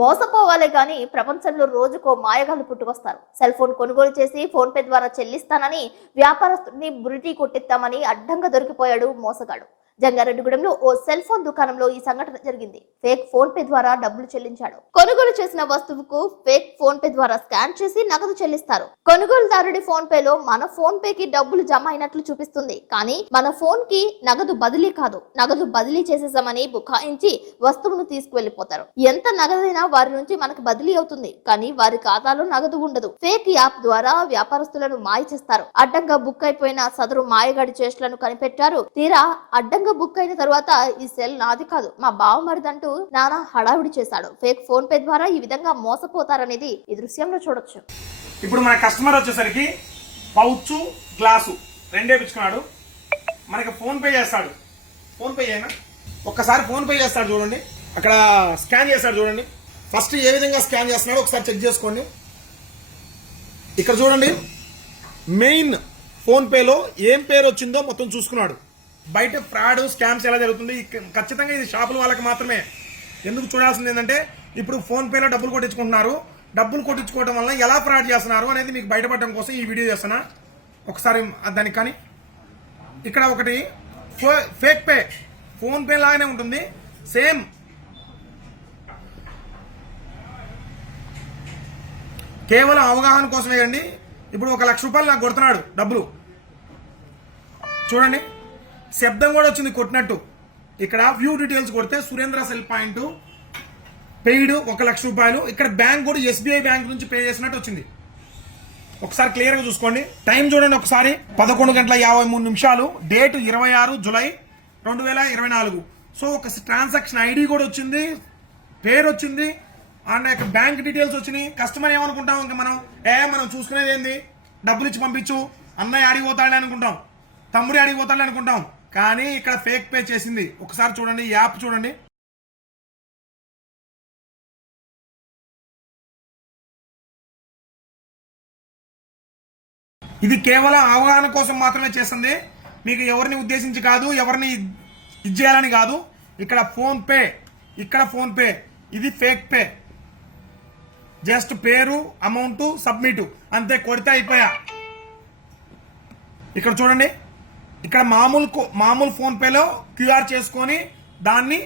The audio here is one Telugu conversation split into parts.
మోసపోవాలే గాని ప్రపంచంలో రోజుకో మాయగాళ్ళు పుట్టుకొస్తారు. సెల్ ఫోన్ కొనుగోలు చేసి ఫోన్ పే ద్వారా చెల్లిస్తానని వ్యాపారస్తుడిని బురిటీ కొట్టిస్తామని అడ్డంగా దొరికిపోయాడు మోసగాడు. జంగారెడ్డిగూడెంలో ఓ సెల్ ఫోన్ దుకాణంలో ఈ సంఘటన జరిగింది. ఫేక్ ఫోన్ పే ద్వారా డబ్బులు చెల్లించాడు. కొనుగోలు చేసిన వస్తువుకు ఫేక్ ఫోన్ పే ద్వారా స్కాన్ చేసి నగదు చెల్లిస్తారు. కొనుగోలుదారుడి ఫోన్ పేలో మన ఫోన్ పేకి డబ్బులు జమ అయినట్లు చూపిస్తుంది. కానీ మన ఫోన్ కి నగదు బదిలీ కాదు. నగదు బదిలీ చేసేసామని బుకాయించి వస్తువును తీసుకువెళ్లిపోతారు. ఎంత నగదైనా వారి నుంచి మనకు బదిలీ అవుతుంది. కానీ వారి ఖాతాలో నగదు ఉండదు. ఫేక్ యాప్ ద్వారా వ్యాపారస్తులను మాయ చేస్తారు. అడ్డంగా బుక్ అయిపోయిన సదరు మాయగాడి చేష్టలను కనిపెట్టారు. తీరా అడ్డంగా బుక్ అయిన తర్వాత ఈ సెల్ నాది కాదు మా బావమరిదంటూ నానా హడావిడి చేశాడు. ఫేక్ ఫోన్ పే ద్వారా ఈ విధంగా మోసపోతారనేది ఈ దృశ్యంలో చూడొచ్చు. ఇప్పుడు మన కస్టమర్ వచ్చేసరికి పౌచ్ గ్లాసు రెండే పిచ్చుకున్నాడు. మనకి ఫోన్ పే చేస్తాడు. ఫోన్ పే అయినా ఒక్కసారి ఫోన్ పే చేస్తాడు చూడండి. అక్కడ స్కాన్ చేస్తాడు చూడండి. ఫస్ట్ ఏ విధంగా స్కాన్ చేస్తున్నాడో ఒకసారి చెక్ చేసుకోండి. ఇక్కడ చూడండి, మెయిన్ ఫోన్ పేలో ఏం పేరు వచ్చిందో మొత్తం చూసుకున్నాడు. బయట ఫ్రాడ్ స్కామ్స్ ఎలా జరుగుతుంది, ఖచ్చితంగా ఇది షాపుల వాళ్ళకి మాత్రమే. ఎందుకు చూడాల్సింది ఏంటంటే ఇప్పుడు ఫోన్ పేలో డబ్బులు కొట్టించుకుంటున్నారు. డబ్బులు కొట్టించుకోవడం వల్ల ఎలా ఫ్రాడ్ చేస్తున్నారు అనేది మీకు బయటపడడం కోసం ఈ వీడియో చేస్తున్నా. ఒకసారి దానికి కానీ ఇక్కడ ఒకటి ఫేక్ పే ఫోన్ పే లాగానే ఉంటుంది, సేమ్ కేవలం అవగాహన కోసమే అండి. ఇప్పుడు 1 లక్ష రూపాయలు నాకు కొడుతున్నాడు డబ్బులు చూడండి. శబ్దం కూడా వచ్చింది కొట్టినట్టు. ఇక్కడ వ్యూ డీటెయిల్స్ కొడితే సురేంద్ర సెల్ పాయింట్ పెయిడ్ 1 లక్ష రూపాయలు. ఇక్కడ బ్యాంక్ కూడా ఎస్బీఐ బ్యాంక్ నుంచి పే చేసినట్టు వచ్చింది. ఒకసారి క్లియర్ గా చూసుకోండి. టైం చూడండి ఒకసారి, 11:53. Date 26 July 2024. సో ఒక ట్రాన్సాక్షన్ ఐడి కూడా వచ్చింది, పేరు వచ్చింది, అండ్ బ్యాంక్ డీటెయిల్స్ వచ్చినాయి. కస్టమర్ ఏమనుకుంటాం, ఇంకా మనం చూసుకునేది ఏంది, డబ్బులు ఇచ్చి పంపించు, అన్నయ్య ఆడిపోతాడు అనుకుంటాం, తమ్ముడి ఆడిపోతాడు అనుకుంటాం. కానీ ఇక్కడ ఫేక్ పే చేసింది. ఒకసారి చూడండి, యాప్ చూడండి. ఇది కేవలం అవగాహన కోసం మాత్రమే చేస్తుంది. మీకు ఎవరిని ఉద్దేశించి కాదు, ఎవరిని ఇచ్చేయాలని కాదు. ఇక్కడ ఫోన్ పే, ఇది ఫేక్ పే. జస్ట్ పేరు, అమౌంట్, సబ్మిట్ అంతే, కొడితే అయిపోయా. ఇక్కడ చూడండి, ఇక్కడ మామూలు ఫోన్ పేలో క్యూఆర్ చేసుకొని దాన్ని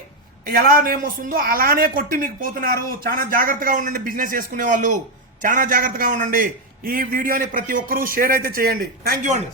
ఎలా నేమ్ వస్తుందో అలానే కొట్టి మీకు పోతున్నారు. చాలా జాగ్రత్తగా ఉండండి, బిజినెస్ చేసుకునే వాళ్ళు చాలా జాగ్రత్తగా ఉండండి. ఈ వీడియోని ప్రతి ఒక్కరూ షేర్ అయితే చేయండి. థ్యాంక్ యూ అండి.